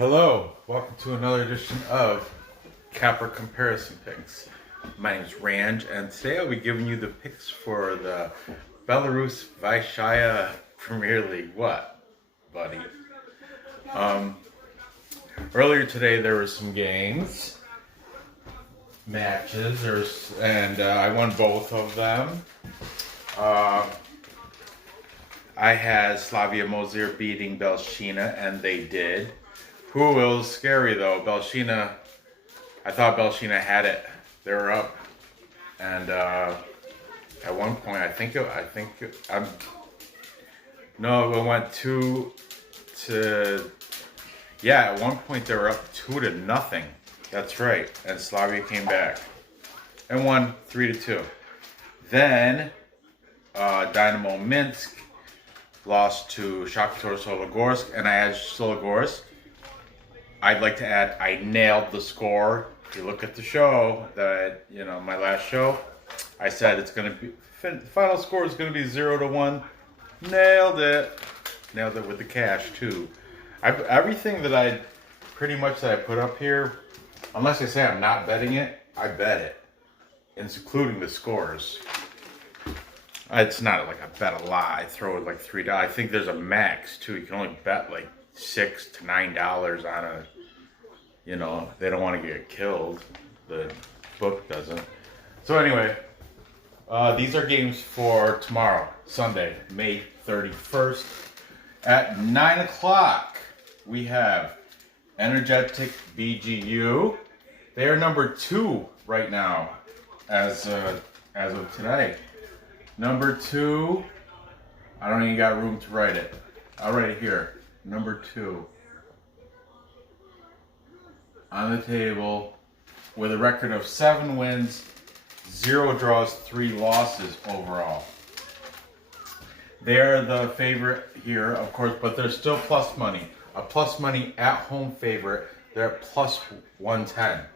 Hello, welcome to another edition of Capper Comparison Picks. My name is Ranj, and today I'll be giving you the picks for the Belarus Vysshaya Premier League. What, buddy? Earlier today there were some matches, and I won both of them. I had Slavia Mosir beating Belshina, and they did. Who was scary though? Belshina. I thought Belshina had it. They were up, and at one point, it went at one point they were up 2-0. That's right, and Slavia came back and won 3-2. Then Dinamo Minsk lost to Shakhtar Sologorsk, and I had Sologorsk. I'd like to add, I nailed the score. If you look at the show, my last show, I said the final score is going to be 0-1. Nailed it. Nailed it with the cash too. Everything that I put up here, unless I say I'm not betting it, I bet it, including the scores. It's not like I bet a lot. I throw it like $3. I think there's a max too. You can only bet like $6 to $9 on a, they don't want to get killed. The book doesn't. So anyway, these are games for tomorrow, Sunday, May 31st. At 9 o'clock, we have Energetik-BGU. They are number 2 right now, as of today. Number 2, I don't even got room to write it. I'll write it here. Number 2 on the table with a record of 7 wins, 0 draws, 3 losses overall. They're the favorite here, of course, but they're still plus money. A plus money at home favorite. They're at plus 110.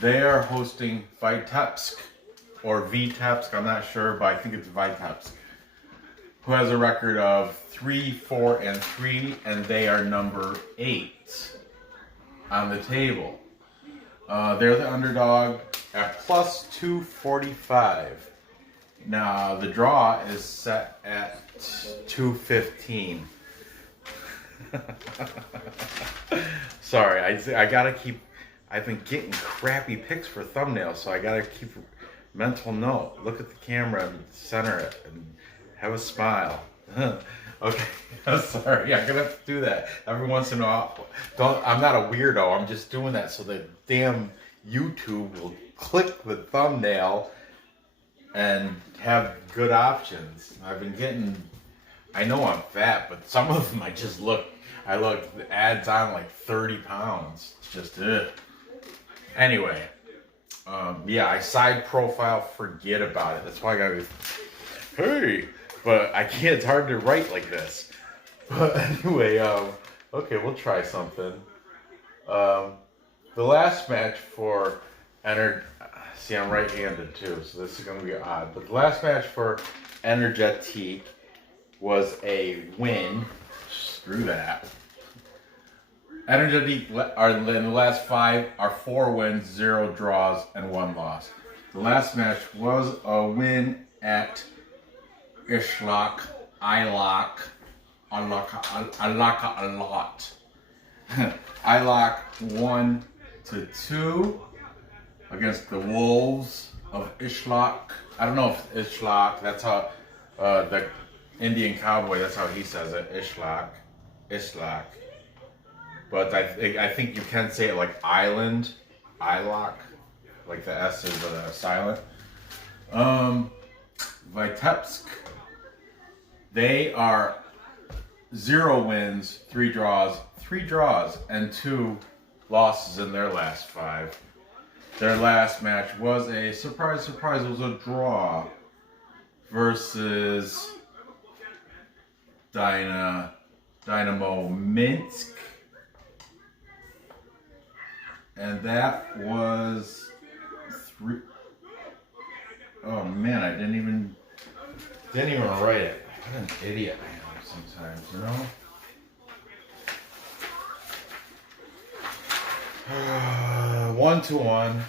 They are hosting Vitebsk or Vitebsk, I'm not sure, but I think it's Vitebsk, who has a record of 3-4-3, and they are number 8 on the table. They're the underdog at plus 245. Now the draw is set at 215. Sorry, I gotta keep. I've been getting crappy picks for thumbnails, so I gotta keep mental note. Look at the camera and center it and have a smile. Okay, I'm sorry. I'm gonna have to do that every once in a while. I'm not a weirdo. I'm just doing that so that damn YouTube will click the thumbnail and have good options. I've been getting. I know I'm fat, but some of them I look the ads on like 30 pounds. It's just Anyway, I side profile. Forget about it. That's why I gotta be. Hey. But I can't, it's hard to write like this. But anyway, okay, we'll try something. The last match for see, I'm right-handed too, so this is going to be odd. But the last match for Energetik was a win. Screw that. Energetik in the last 5 are 4 wins, 0 draws, and 1 loss. The last match was a win at Isloch, Isloch Isloch 1-2 against the Wolves of Isloch. I don't know if Isloch, that's how the Indian cowboy, that's how he says it, Isloch. But I think you can say it like island, Isloch, like the S is silent. Vitebsk. They are 0 wins, 3 draws, and 2 losses in their last 5. Their last match was a surprise, it was a draw versus Dinamo Minsk. And that was 3. Oh man, I didn't even write it. What an idiot I am sometimes, you know? 1-1.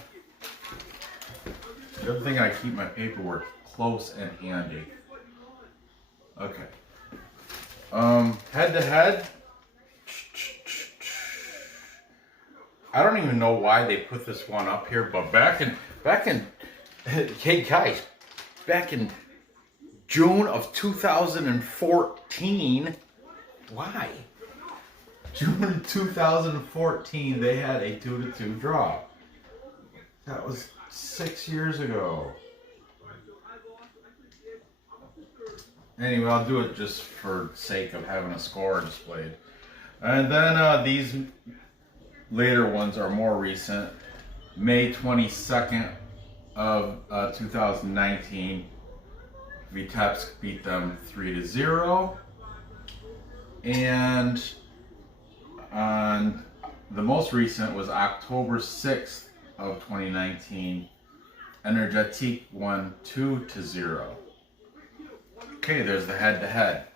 Good thing I keep my paperwork close and handy. Okay. Head to head. I don't even know why they put this one up here, but back in hey guys, back in June of 2014, why? June 2014, they had a 2-2 draw. That was 6 years ago. Anyway, I'll do it just for sake of having a score displayed. And then these later ones are more recent. May 22nd of 2019, Vitebsk beat them 3-0. And on the most recent was October 6th of 2019. Energetik won 2-0. Okay, there's the head-to-head.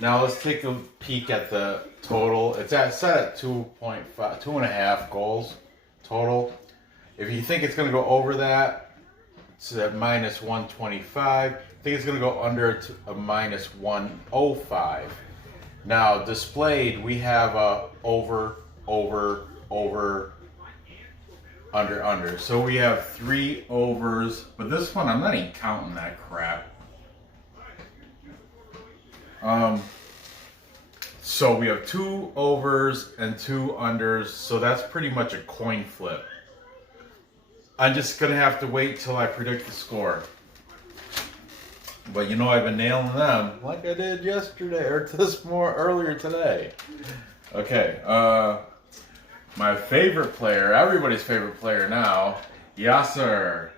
Now let's take a peek at the total. It's set at 2.5 goals total. If you think it's going to go over that, it's at minus 125. I think it's going to go under to a minus 105. Now displayed, we have a over, under. So we have 3 overs, but this one I'm not even counting that crap. So we have 2 overs and 2 unders, so that's pretty much a coin flip. I'm just gonna have to wait till I predict the score. But you know I've been nailing them like I did yesterday or earlier today. Okay, my favorite player, everybody's favorite player now, Yasser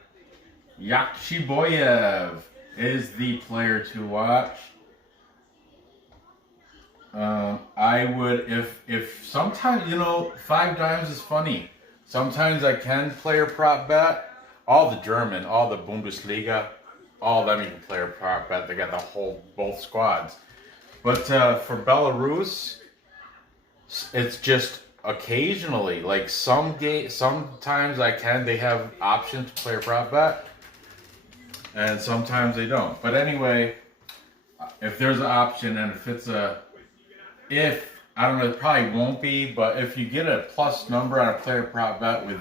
Yakshiboyev is the player to watch. I would, if sometimes, 5 dimes is funny. Sometimes I can player prop bet. All the Bundesliga, all of them you can player prop bet. They got both squads. But for Belarus, it's just occasionally. Like sometimes I can. They have options to player prop bet, and sometimes they don't. But anyway, if there's an option and I don't know, it probably won't be, but if you get a plus number on a player prop bet with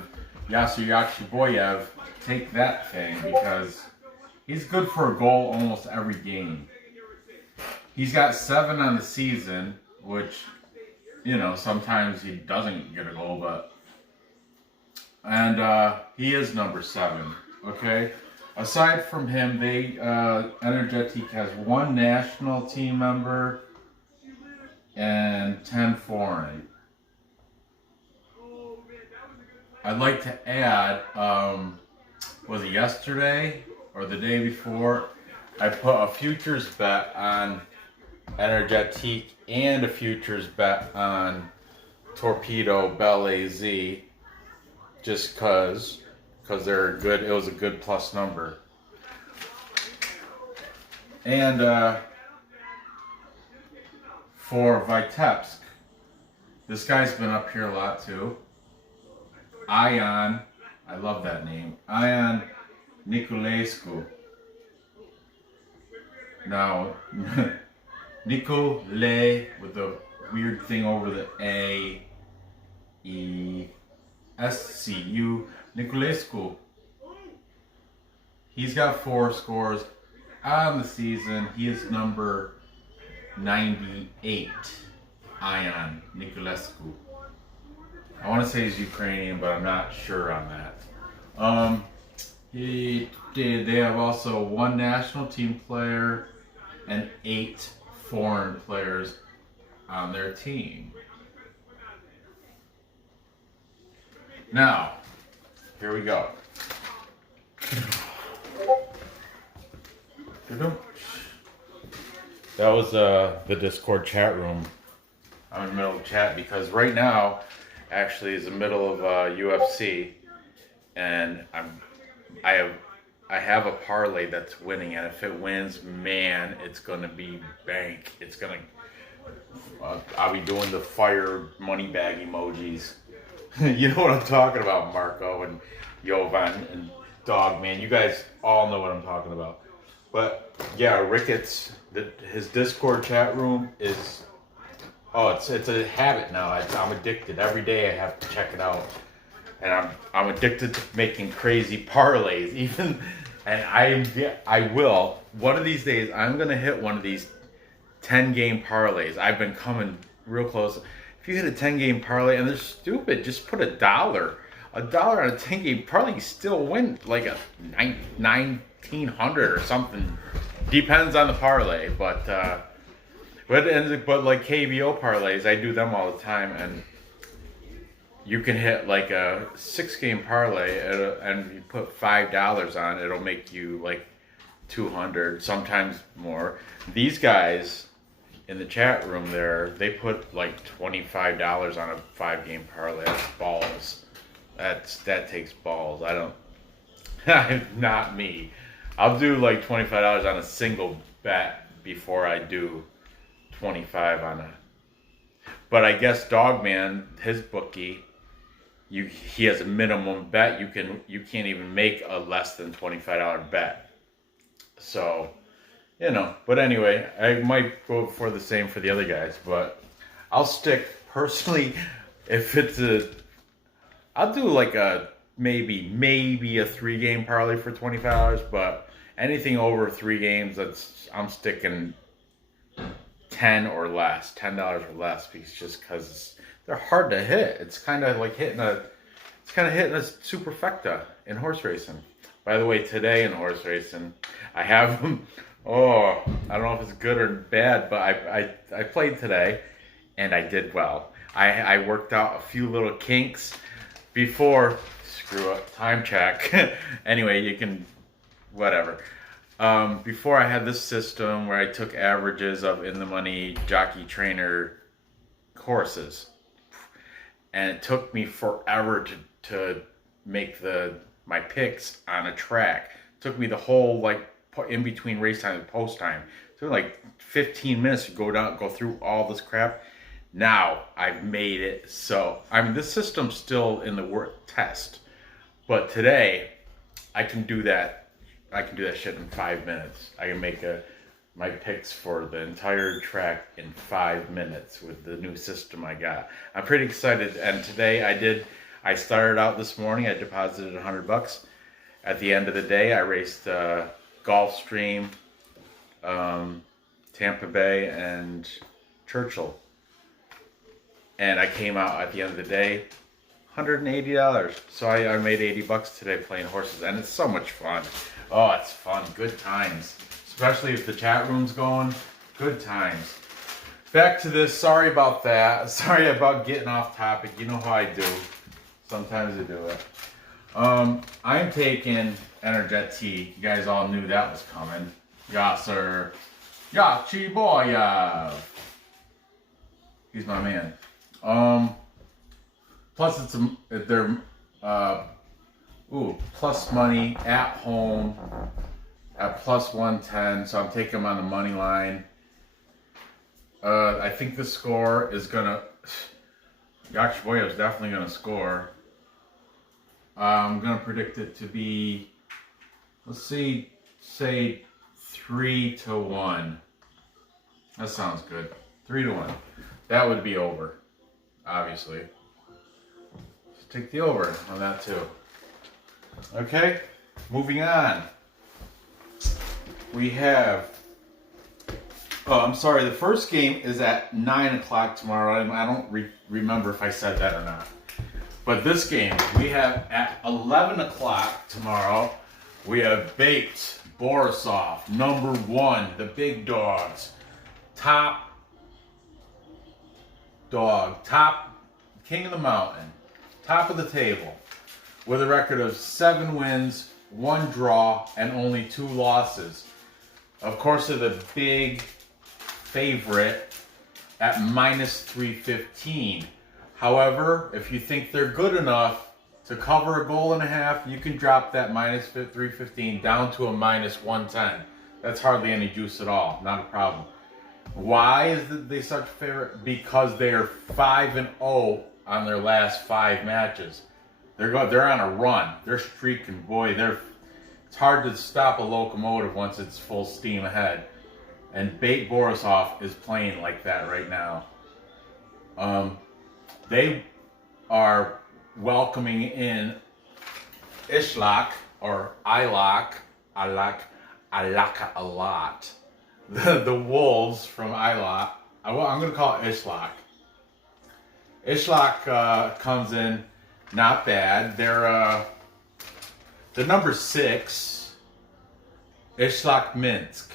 Yasser Yakshiboyev, take that thing because he's good for a goal almost every game. He's got 7 on the season, which, sometimes he doesn't get a goal, and he is number 7, okay? Aside from him, Energetik has 1 national team member and 10 foreign. I'd like to add, was it yesterday or the day before? I put a futures bet on Energetik and a futures bet on Torpedo Bell AZ, just cause they're good. It was a good plus number. And for Vitebsk, this guy's been up here a lot too. Ion, I love that name. Ion Niculescu. Now, Nicole with the weird thing over the A-E-S-C-U. Niculescu. He's got 4 scores on the season. He is number 98. Ion Niculescu. I want to say he's Ukrainian, but I'm not sure on that. They have also 1 national team player and 8 foreign players on their team. Now, here we go. That was the Discord chat room. I'm in the middle of chat because right now, actually, is the middle of UFC, and I have a parlay that's winning, and if it wins, man, it's gonna be bank. I'll be doing the fire money bag emojis. You know what I'm talking about, Marco and Jovan and Dogman. You guys all know what I'm talking about. But yeah, Ricketts, his Discord chat room is, oh, it's a habit now. I'm addicted. Every day I have to check it out, and I'm addicted to making crazy parlays. Even, and I will one of these days. I'm gonna hit one of these 10-game parlays. I've been coming real close. If you hit a 10-game parlay and they're stupid, just put $1. $1 on a 10-game parlay, you still win like a 1900 or something. Depends on the parlay, but like KBO parlays, I do them all the time, and you can hit like a 6-game parlay and you put $5 on, it'll make you like 200, sometimes more. These guys in the chat room there, they put like $25 on a 5-game parlay. That's balls. That takes balls. I don't. Not me. I'll do like $25 on a single bet before I do 25 on a. But I guess Dogman, his bookie, he has a minimum bet. You can't even make a less than $25 bet. So, you know. But anyway, I might go for the same for the other guys. But I'll stick personally. If it's I'll do like a maybe a 3-game parlay for $25. But anything over 3 games, I'm sticking $10 or less, $10 or less, because they're hard to hit. It's kind of like hitting a superfecta in horse racing. By the way, today in horse racing, I have oh, I don't know if it's good or bad, but I played today and I did well. I worked out a few little kinks before. Screw up, time check. Anyway, you can whatever. Before I had this system where I took averages of in the money jockey trainer courses, and it took me forever to make my picks on a track. It took me the whole like in between race time and post time. It took like 15 minutes to go through all this crap. Now I've made it so this system's still in the work test, but today I can do that. I can do that shit in 5 minutes. I can make my picks for the entire track in 5 minutes with the new system I got. I'm pretty excited. And today I started out this morning. I deposited $100. At the end of the day, I raced Gulfstream, Tampa Bay, and Churchill. And I came out at the end of the day, $180. So I made $80 today playing horses, and it's so much fun. Oh, it's fun. Good times. Especially if the chat room's going. Good times. Back to this. Sorry about that. Sorry about getting off topic. You know how I do. Sometimes I do it. I'm taking Energetik. You guys all knew that was coming. Yeah, sir. Yachi Boyev. He's my man. Plus they're plus money at home at plus 110, so I'm taking them on the money line. I think the score is gonna. Yakshiboyev is definitely gonna score. I'm gonna predict it to be, let's see, say 3-1. That sounds good. 3-1. That would be over, obviously. Let's take the over on that too. Okay, moving on. We have, I'm sorry, the first game is at 9 o'clock tomorrow. I don't remember if I said that or not. But this game, we have at 11 o'clock tomorrow, we have BATE, Borisov, number 1, the big dogs. Top dog, top king of the mountain, top of the table, with a record of 7 wins, 1 draw, and only 2 losses. Of course, they're the big favorite at minus 315. However, if you think they're good enough to cover a goal and a half, you can drop that minus 315 down to a minus 110. That's hardly any juice at all. Not a problem. Why is they such a favorite? Because they are 5-0 on their last 5 matches. They're on a run. They're streaking. Boy, it's hard to stop a locomotive once it's full steam ahead. And BATE Borisov is playing like that right now. They are welcoming in Isloch or Isloch, a lot. The Wolves from Isloch. I'm going to call it Isloch. Isloch comes in not bad. They're number 6. Isloch Minsk.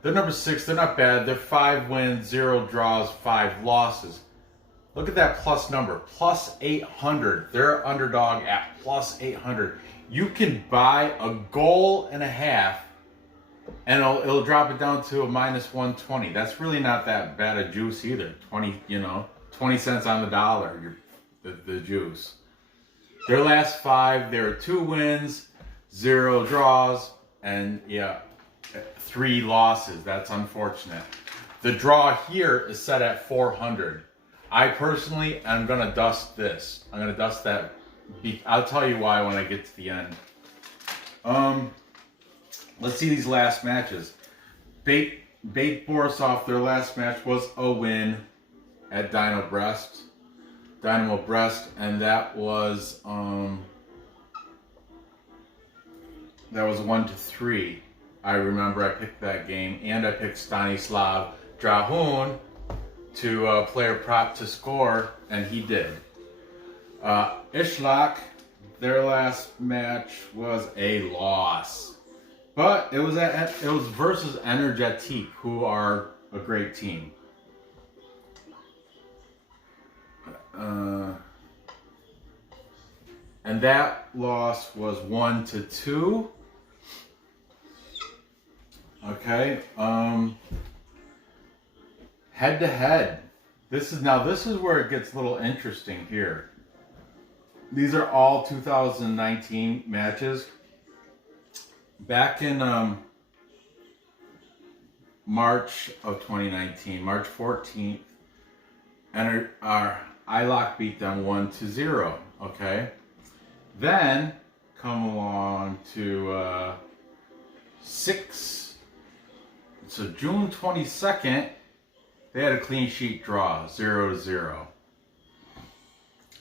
They're number 6. They're not bad. They're 5 wins, 0 draws, 5 losses. Look at that plus number, plus 800. They're underdog at plus 800. You can buy a goal and a half, and it'll drop it down to a minus 120. That's really not that bad a juice either. 20 cents on the dollar, the juice. Their last 5, there are 2 wins, 0 draws, and 3 losses. That's unfortunate. The draw here is set at 400. I personally am going to dust this. I'm going to dust that. I'll tell you why when I get to the end. Let's see these last matches. BATE Borisov, their last match was a win at Dinamo Brest, and that was 1-3. I remember I picked that game, and I picked Stanislav Drahun to player prop to score, and he did. Isloch, their last match was a loss, but it was versus Energetik, who are a great team. And that loss was 1-2. Okay. Head to head. This is where it gets a little interesting here. These are all 2019 matches. Back in March of 2019, March 14th, Isloch beat them 1-0. Okay. Then come along to June 22nd. They had a clean sheet draw, 0-0.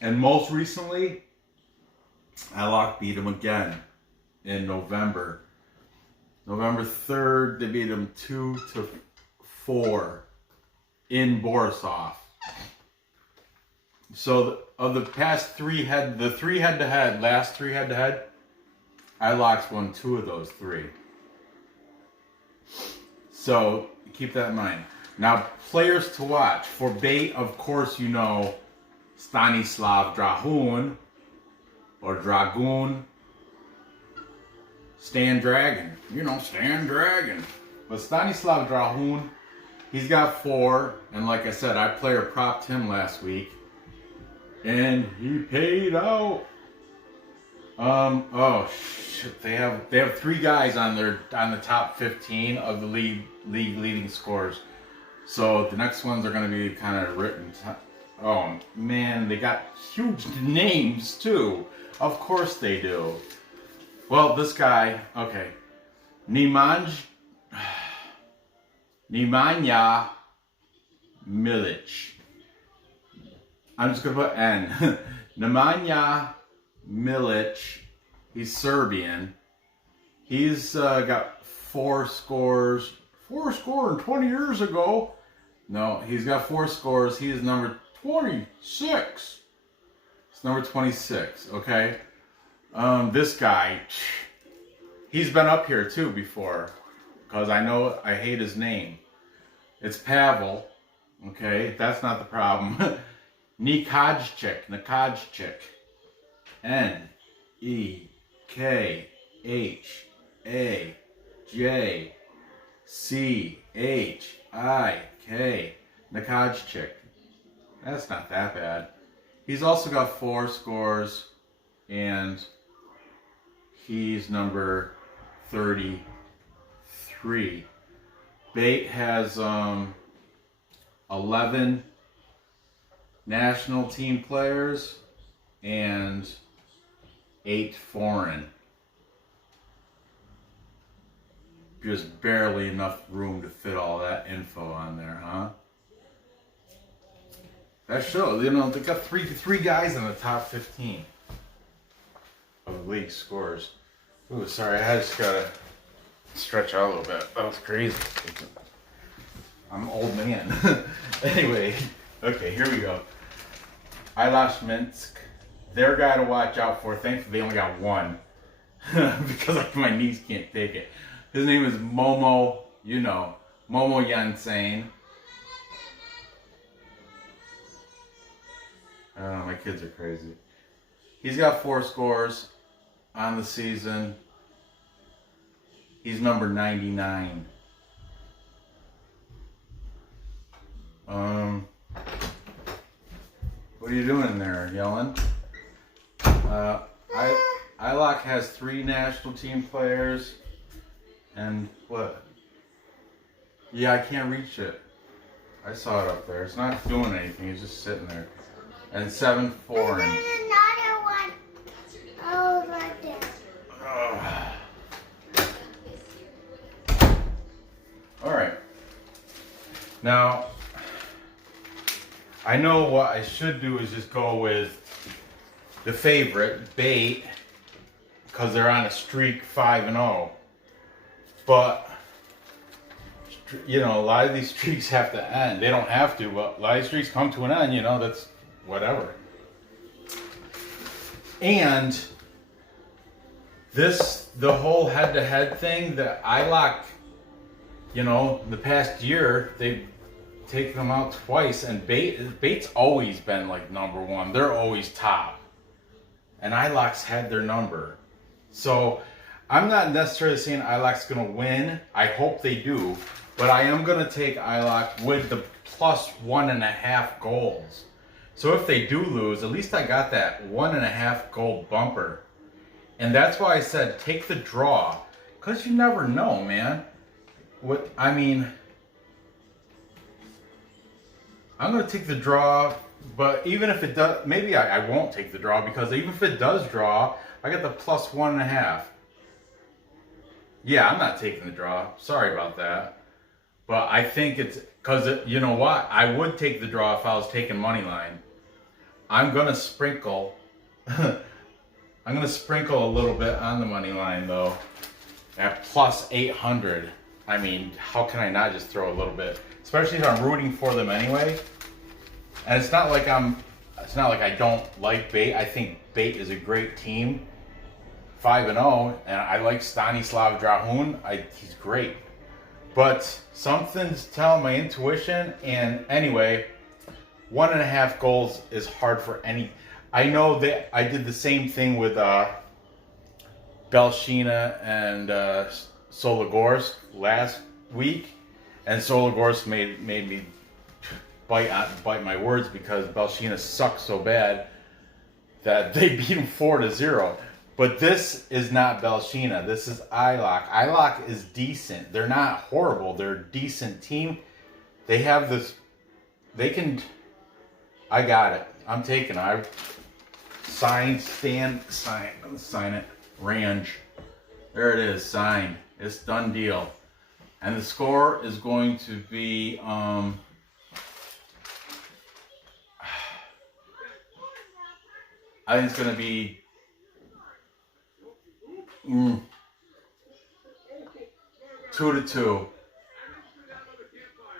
And most recently, Isloch beat them again in November. November 3rd, they beat them 2-4 in Borisov. So of the past 3 last 3 head-to-head, Isloch's won 2 of those 3. So keep that in mind. Now, players to watch. For BATE, of course, you know Stanislav Drahun, or Dragoon. Stan Dragon. Stan Dragon. But Stanislav Drahun, he's got 4. And like I said, I player propped him last week. And he paid out. They have 3 guys on the top 15 of the league leading scores. So the next ones are going to be kind of written. Oh man, they got huge names too. Of course they do. Well, this guy, okay, Nemanja Milic. I'm just gonna put N. Nemanja Milic. He's Serbian. He's got 4 scores. 4 scoring 20 years ago. No, he's got 4 scores. He is number 26. It's number 26, okay? This guy, he's been up here too before, because I hate his name. It's Pavel, okay? That's not the problem. Nekajchik. Nekajchik. Nekajchik. That's not that bad. He's also got 4 scores, and he's number 33. BATE has 11 national team players and 8 foreign. Just barely enough room to fit all that info on there, huh? That shows, you know, they got three guys in the top 15 of the league scores. Ooh, sorry, I just gotta stretch out a little bit. That was crazy. I'm an old man. Anyway, okay, here we go. Isloch Minsk, their guy to watch out for. Thankfully, they only got one because like, my knees can't take it. His name is Momo, you know, Momo Yansane. Oh, my kids are crazy. He's got 4 scores on the season. He's number 99. What are you doing there, yelling? Isloch has 3 national team players. And what? Yeah, I can't reach it. I saw it up there. It's not doing anything. It's just sitting there. And 7 foreign. And then another one. Oh, like this. All right. Now, I know what I should do is just go with the favorite, BATE, because they're on a streak 5-0. But, you know, a lot of these streaks have to end. They don't have to, but a lot of streaks come to an end, you know, that's whatever. And the whole head-to-head thing, that Isloch, you know, the past year, they've taken them out twice, and BATE's always been, like, #1. They're always top. And Isloch's had their number. So, I'm not necessarily saying Isloch's going to win. I hope they do. But I am going to take Isloch with the plus 1.5 goals. So if they do lose, at least I got that 1.5 goal bumper. And that's why I said take the draw. Because you never know, man. I'm going to take the draw. But even if it does, maybe I won't take the draw. Because even if it does draw, I got the plus 1.5. Yeah, I'm not taking the draw. Sorry about that. But I think it's, because you know what? I would take the draw if I was taking money line. I'm going to sprinkle. I'm going to sprinkle a little bit on the money line, though. At plus 800. I mean, how can I not just throw a little bit? Especially if I'm rooting for them anyway. And it's not like I don't like BATE. I think BATE is a great team. 5-0, and I like Stanislav Drahun. He's great. But something's telling my intuition, and anyway, 1.5 goals is hard for any. I know that I did the same thing with Belshina and Sologorsk last week, and Sologorsk made me bite my words because Belshina sucks so bad that they beat him 4-0. But this is not Belshina. This is Isloch. Isloch is decent. They're not horrible. They're a decent team. They have this. They can. I got it. I'm taking it. I sign it. Ranj. There it is. Signed. It's done deal. And the score is going to be. I think it's going to be. 2-2.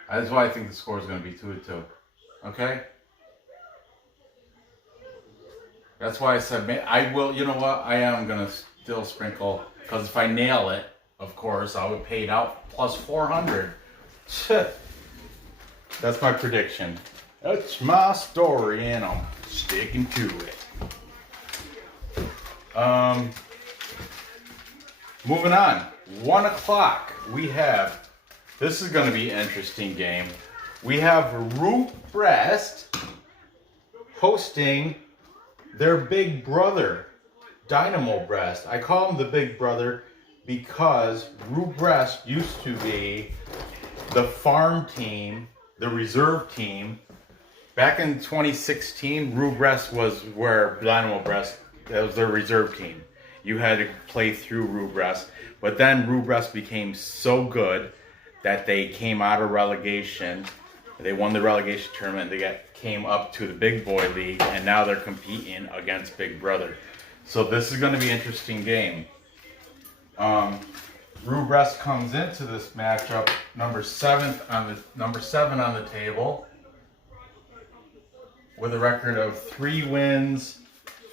That's why I think the score is going to be 2-2. Okay? That's why I said, I will, you know what? I am going to still sprinkle. Because if I nail it, of course, I would pay it out plus 400. That's my prediction. That's my story, and I'm sticking to it. Moving on, 1 o'clock, we have, this is going to be an interesting game. We have Rukh Brest hosting their big brother, Dinamo Brest. I call him the big brother because Rukh Brest used to be the farm team, the reserve team Back in 2016, Rukh Brest was where Dinamo Brest, that was their reserve team. You had to play through Rukh Brest. But then Rukh Brest became so good that they came out of relegation. They won the relegation tournament. Came up to the big boy league, and now they're competing against Big Brother. So this is going to be an interesting game. Rukh Brest comes into this matchup number seven on the table with a record of 3 wins,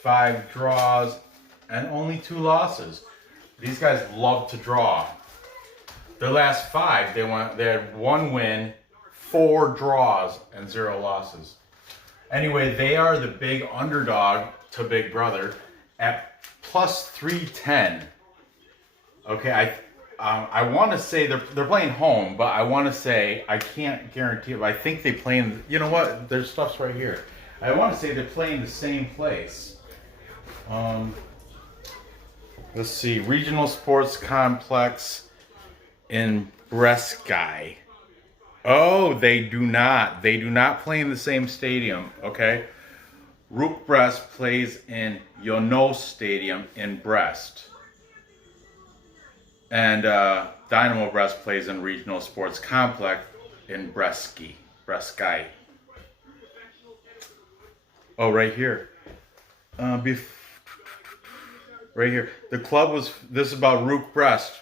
5 draws, and only 2 losses. These guys love to draw. Their last 5, they had 1 win, 4 draws, and 0 losses. Anyway, they are the big underdog to Big Brother at plus 310. Okay, I want to say they're playing home, but I want to say I can't guarantee it. But I think they play in. You know what? Their stuff's right here. I want to say they're playing the same place. Let's see, Regional Sports Complex in Brest. Oh, they do not. They do not play in the same stadium. Okay, Rukh Brest plays in Yono Stadium in Brest. And Dinamo Brest plays in Regional Sports Complex in Brest. Oh, right here. Right here. The club was, this is about Rukh Brest.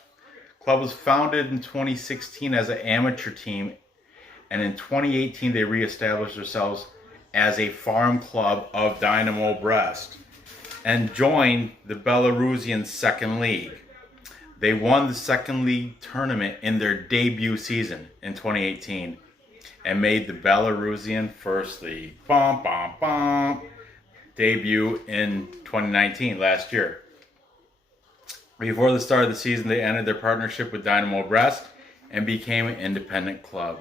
Club was founded in 2016 as an amateur team, and in 2018 they reestablished themselves as a farm club of Dinamo Brest and joined the Belarusian second league. They won the second league tournament in their debut season in 2018 and made the Belarusian first league debut in 2019, last year. Before the start of the season, they ended their partnership with Dinamo Brest and became an independent club.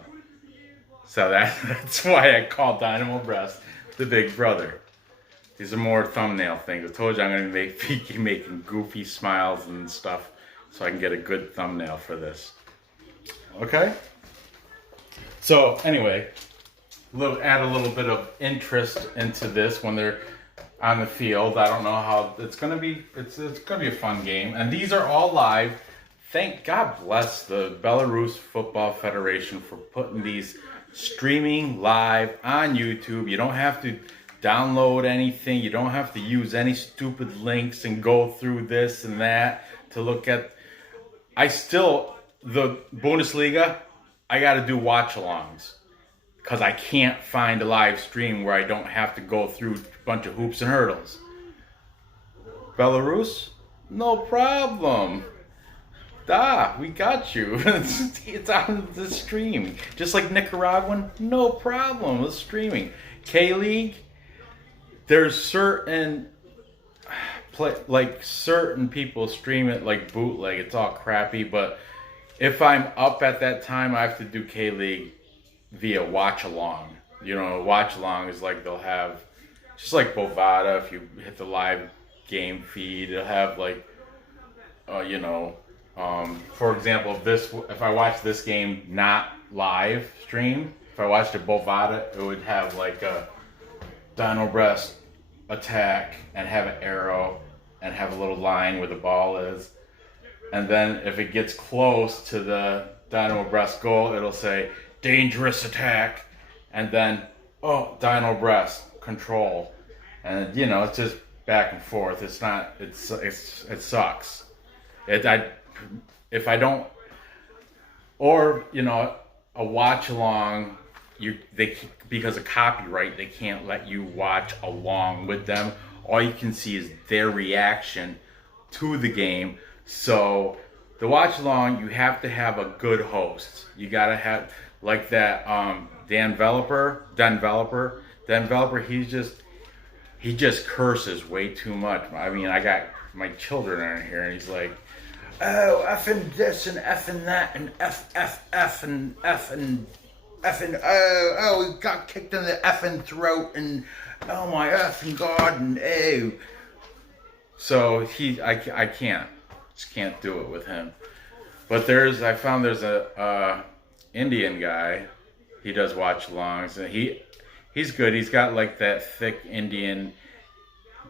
So that's why I call Dinamo Brest the big brother. These are more thumbnail things. I told you I'm going to be making goofy smiles and stuff so I can get a good thumbnail for this. Okay? So anyway, add a little bit of interest into this when they're on the field. I don't know how it's gonna be. It's gonna be a fun game, and these are all live. Thank God bless the Belarus Football Federation for putting these streaming live on YouTube. You don't have to download anything. You don't have to use any stupid links and go through this and that to look at. The Bundesliga, I got to do watch-alongs because I can't find a live stream where I don't have to go through a bunch of hoops and hurdles. Belarus, no problem. We got you. It's on the stream. Just like Nicaraguan, no problem. It's streaming. K-League, there's certain people stream it like bootleg. It's all crappy, but if I'm up at that time, I have to do K-League via watch along. You know, watch along is like they'll have, just like Bovada, if you hit the live game feed, it'll have like, for example, if I watch this game not live stream, if I watched it Bovada, it would have like a Dino Brest attack and have an arrow and have a little line where the ball is. And then if it gets close to the Dinamo Brest goal, it'll say dangerous attack, and then Dinamo Brest control, and it's just back and forth. It sucks. If I don't, or a watch along, because of copyright, they can't let you watch along with them. All you can see is their reaction to the game. So the watch along, you have to have a good host. You gotta have like that Dan Developer. He just curses way too much. I mean, I got my children in here, and he's like, "Oh, effing this and effing that and effing oh, we got kicked in the effing throat and oh my effing god and oh." So I can't. Just can't do it with him. But I found there's a Indian guy. He does watch alongs, and he He's good. He's got like that thick Indian,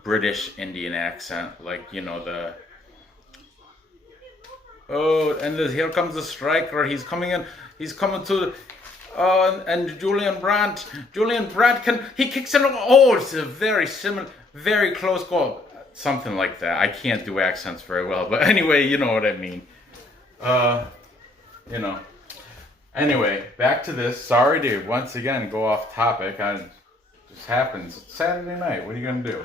British Indian accent, like you know the. Oh, and here comes the striker. He's coming in. He's coming to. And Julian Brandt. Julian Brandt he kicks it. Oh, it's a very similar, very close goal. Something like that. I can't do accents very well, but anyway, you know what I mean. You know. Anyway, back to this. Sorry to once again go off topic. It just happens. It's Saturday night. What are you gonna do?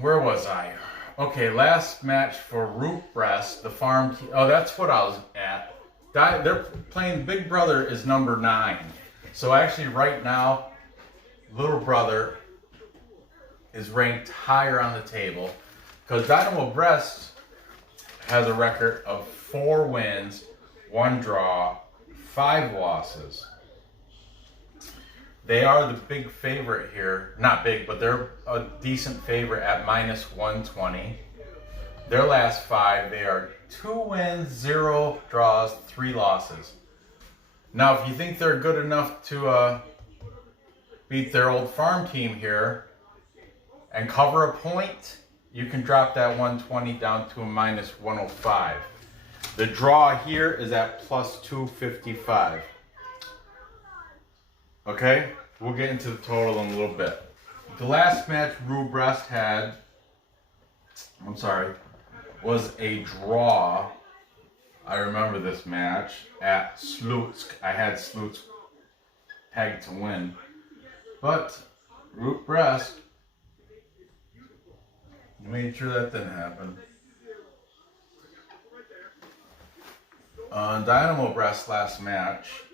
Where was I? Okay, last match for Rukh Brest, the farm team. Oh, that's what I was at. They're playing. Big brother is number 9. So actually, right now, little brother is ranked higher on the table because Dinamo Brest has a record of 4 wins, 1 draw, 5 losses. They are the big favorite here. Not big, but they're a decent favorite at -120. Their last 5, they are 2 wins, 0 draws, 3 losses. Now, if you think they're good enough to beat their old farm team here and cover a point, you can drop that 120 down to a -105. The draw here is at +255. Okay, we'll get into the total in a little bit. The last match Rukh Brest had, was a draw. I remember this match at Slutsk. I had Slutsk pegged to win. But Rukh Brest made sure that didn't happen. Dinamo Brest last match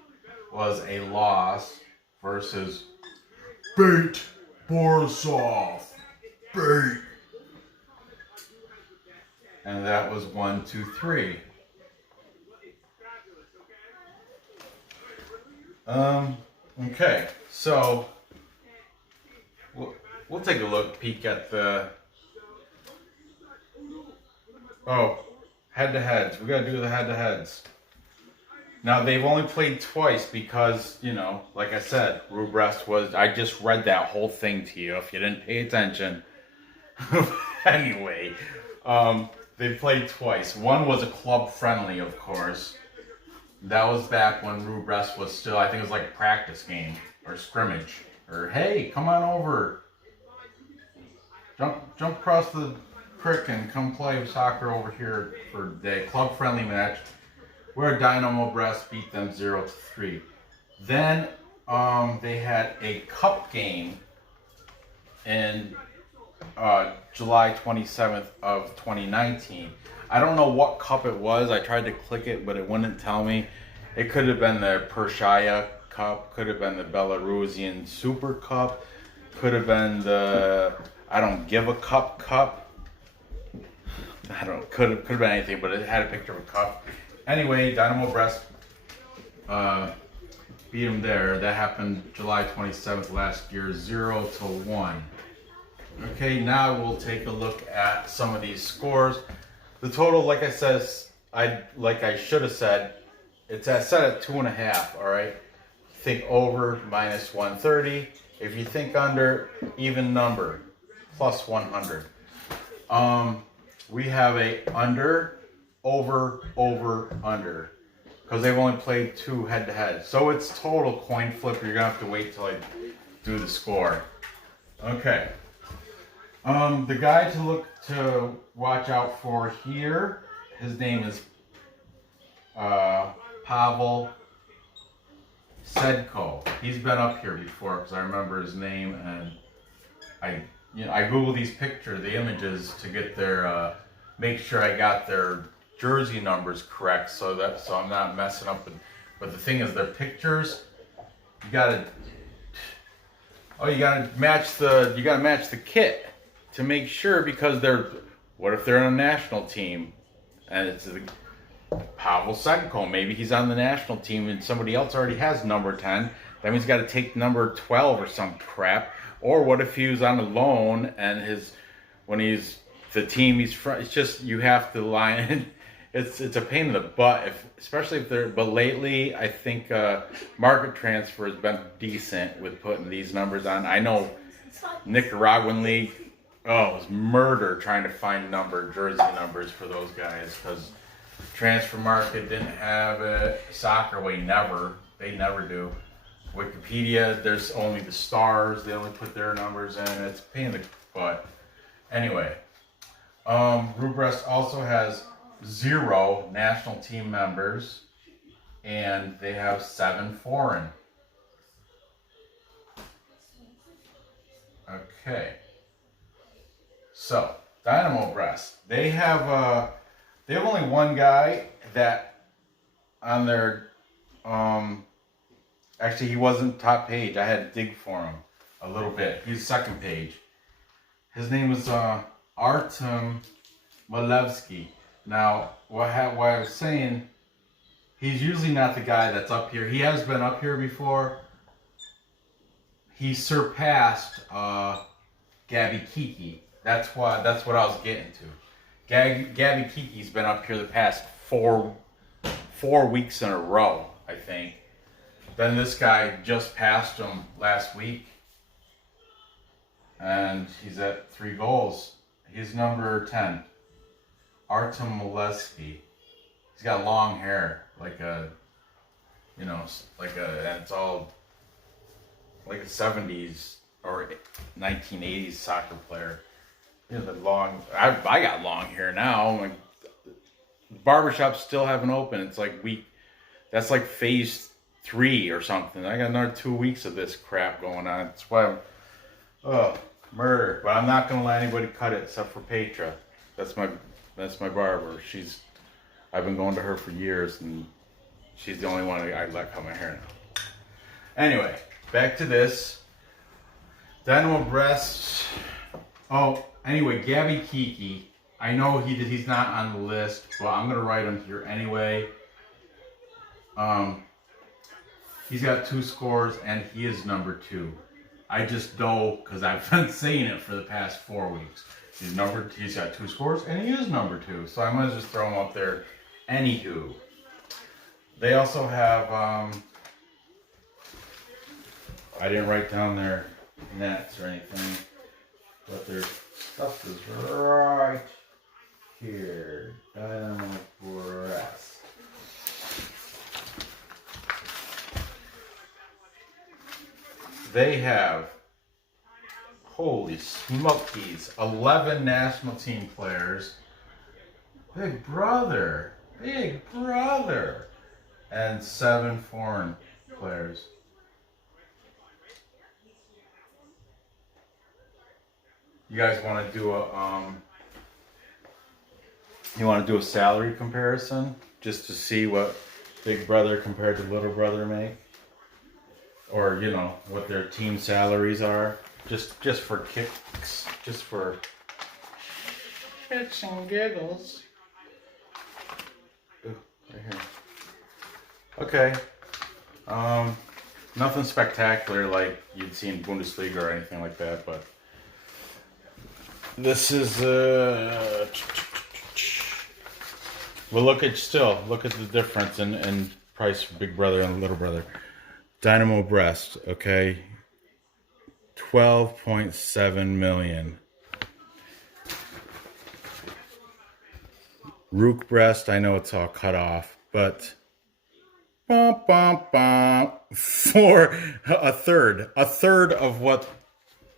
was a loss versus BATE Borisov. BATE. And that was 1-2-3. Okay, so we'll take a peek at the head-to-heads. We gotta do the head-to-heads. Now they've only played twice because, you know, like I said, Rukh Brest was. I just read that whole thing to you. If you didn't pay attention, anyway, they played twice. One was a club friendly, of course. That was back when Rukh Brest was still. I think it was like a practice game or scrimmage. Or hey, come on over. Jump across the creek and come play soccer over here for the club friendly match, where Dinamo Brest beat them 0-3. Then they had a cup game in July 27th of 2019. I don't know what cup it was. I tried to click it, but it wouldn't tell me. It could have been the Vysshaya Cup, could have been the Belarusian Super Cup, could have been the I don't give a cup. I don't could have been anything, but it had a picture of a cup. Anyway, Dinamo Brest beat them there. That happened July 27th last year, 0-1. Okay, now we'll take a look at some of these scores. The total, like I should have said, it's set at 2.5. All right. Think over, -130. If you think under, even number, +100. We have a under, over, under, because they've only played 2 head-to-head. So it's total coin flip. You're gonna have to wait till I do the score. Okay. The guy to watch out for here, his name is Pavel Sedko. He's been up here before because I remember his name, and I Google these pictures, the images, to get their make sure I got their jersey numbers correct, so I'm not messing up with. But the thing is, their pictures, you gotta match the kit to make sure, because what if they're on a national team and it's Pavel Sedko? Maybe he's on the national team and somebody else already has number 10. That means he's got to take number 12 or some crap. Or what if he was on a loan and the team he's from? It's just, you have to line. it's a pain in the butt, especially if they're. But lately, I think market transfer has been decent with putting these numbers on. I know Nicaraguan league, it was murder trying to find jersey numbers for those guys because transfer market didn't have it. Soccer way they never do. Wikipedia, there's only the stars. They only put their numbers in. It's a pain in the butt. Anyway, Rukh Brest also has 0 national team members, and they have 7 foreign. Okay. So Dinamo Brest, they have only one guy that on their actually he wasn't top page. I had to dig for him a little bit. He's second page. His name was Artem Malevsky. Now, what I was saying, he's usually not the guy that's up here. He has been up here before. He surpassed Gabby Kiki. That's what I was getting to. Gabby Kiki's been up here the past four weeks in a row, I think. Then this guy just passed him last week. And he's at 3 goals. He's number 10. Artem Malevsky. He's got long hair, and it's all like a 70s or 1980s soccer player. You know, I got long hair now. Like, barbershops still haven't opened. It's like that's like phase 3 or something. I got another 2 weeks of this crap going on. That's why murder. But I'm not gonna let anybody cut it except for Petra. That's my barber. I've been going to her for years, and she's the only one I let cut my hair now. Anyway, back to this. Dinamo Brest. Anyway, Gabby Kiki. I know he's not on the list, but I'm gonna write him here anyway. He's got 2 scores, and he is number 2. I just know because I've been saying it for the past 4 weeks. He's got 2 scores, and he is number 2. So I'm gonna just throw him up there. Anywho, they also have. I didn't write down their nets or anything, but their stuff is right here. Dinamo Brest. They have, holy smokies, 11 national team players. Big brother. And 7 foreign players. You guys want to do a salary comparison just to see what big brother compared to little brother make? Or, what their team salaries are, just for kicks, just for shits and giggles. Ooh, right here. Okay. Nothing spectacular like you'd see in Bundesliga or anything like that, but this is well, look at the difference in price for big brother and little brother. Dinamo Brest, okay, 12.7 million. Rukh Brest, I know it's all cut off, but for a third of what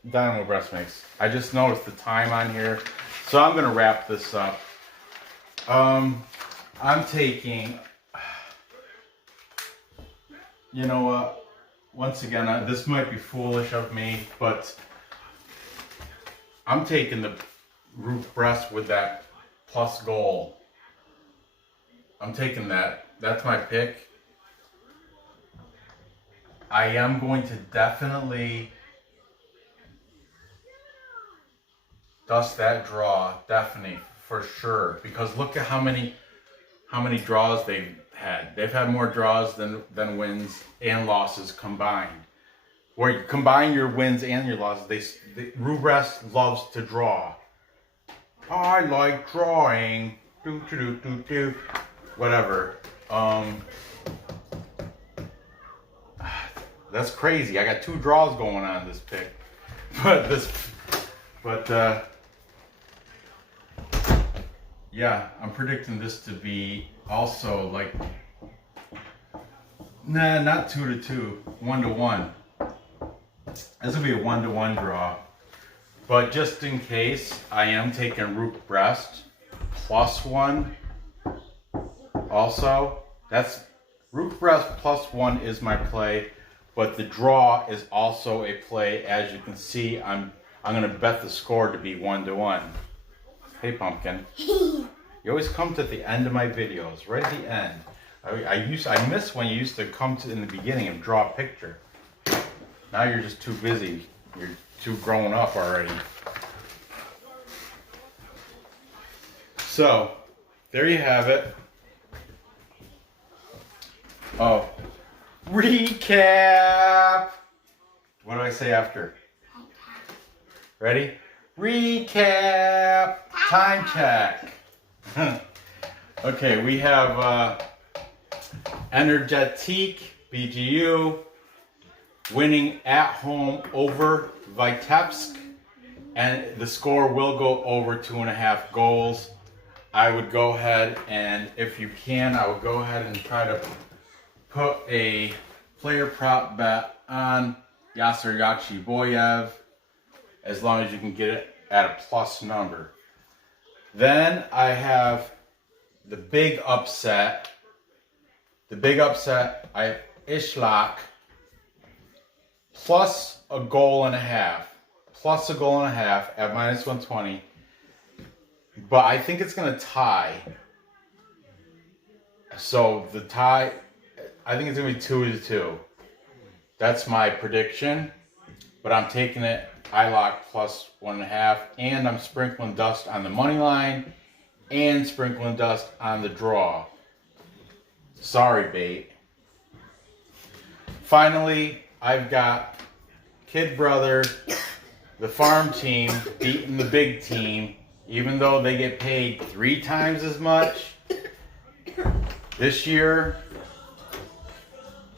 Dinamo Brest makes. I just noticed the time on here, so I'm gonna wrap this up. I'm taking. You know what? Once again, this might be foolish of me, but I'm taking the Rukh Brest with that plus goal. I'm taking that. That's my pick. I am going to definitely dust that draw, definitely, for sure. Because look at how many draws they've had. They've had more draws than wins and losses combined. Where you combine your wins and your losses, Rukh Brest loves to draw. I like drawing. Whatever. That's crazy. I got 2 draws going on this pick. But yeah, I'm predicting this to be also like, nah, not 2-2, 1-1. This will be a 1-1 draw. But just in case, I am taking Rukh Brest +1. Also, that's Rukh Brest +1 is my play, but the draw is also a play. As you can see, I'm gonna bet the score to be 1-1. Hey, Pumpkin. You always come to the end of my videos, right at the end. I miss when you used to come to in the beginning and draw a picture. Now you're just too busy. You're too grown up already. So, there you have it. Oh, recap. What do I say after? Ready? Recap. Time check. Okay, we have Energetik-BGU winning at home over Vitebsk, and the score will go over 2.5 goals. I would go ahead and, if you can, I would go ahead and try to put a player prop bet on Yasser Boyev, as long as you can get it at a plus number. Then I have the big upset. I have Isloch plus a goal and a half at -120. But I think it's going to tie. So the tie, I think it's going to be 2-2. That's my prediction. But I'm taking it Isloch +1.5. And I'm sprinkling dust on the money line and sprinkling dust on the draw. Sorry, BATE. Finally, I've got Kid Brother, the farm team, beating the big team, even though they get paid 3 times as much. This year,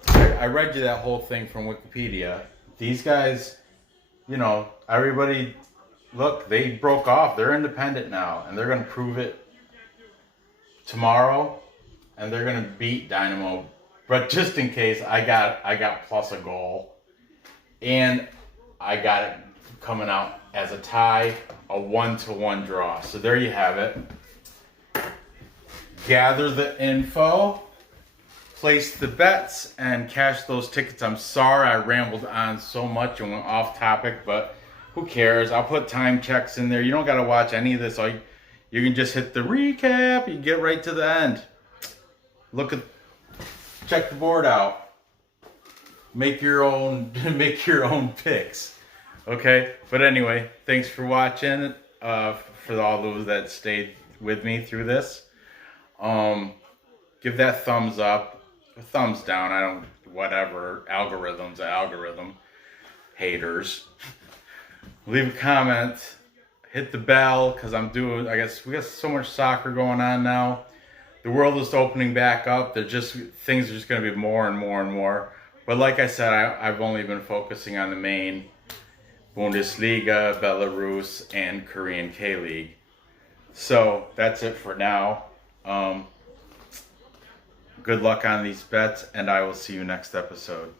I read you that whole thing from Wikipedia. These guys, you know, everybody, look, they broke off. They're independent now, and they're going to prove it tomorrow, and they're going to beat Dinamo. But just in case, I got plus a goal, and I got it coming out as a tie, a 1-1 draw. So there you have it. Gather the info, place the bets, and cash those tickets. I'm sorry I rambled on so much and went off topic, but who cares? I'll put time checks in there. You don't got to watch any of this. You can just hit the recap. You get right to the end. Check the board out. Make your own picks. Okay, but anyway, thanks for watching. For all those that stayed with me through this, give that thumbs up, a thumbs down. Whatever. Algorithm's an algorithm. Haters. Leave a comment. Hit the bell, because I guess we got so much soccer going on now. The world is opening back up. Things are just going to be more and more and more. But like I said, I've only been focusing on the main Bundesliga, Belarus, and Korean K-League. So that's it for now. Good luck on these bets, and I will see you next episode.